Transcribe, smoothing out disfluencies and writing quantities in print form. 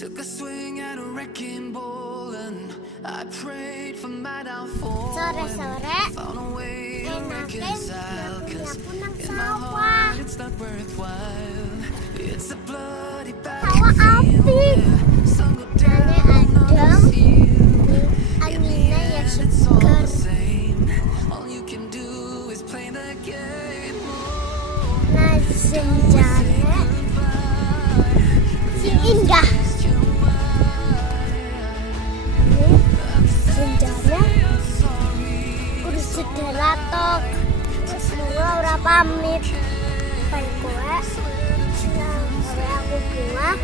Took a swing at a wrecking ball and I prayed for my downfall. Sore-sore Found a way to enakin reconcile, punya 'cause punang in my sawah. heart it's not worthwhile. It's a bloody Sawah battlefield. api. Sun go Jane down on adem, the field. anginnya ya It's all segar. the same. All you can do is play the game. Nah, senjanya si indah. Ini senjanya udah segera tok. Bunga udah pamit. Pai kowe. Senang kowe aku bunga.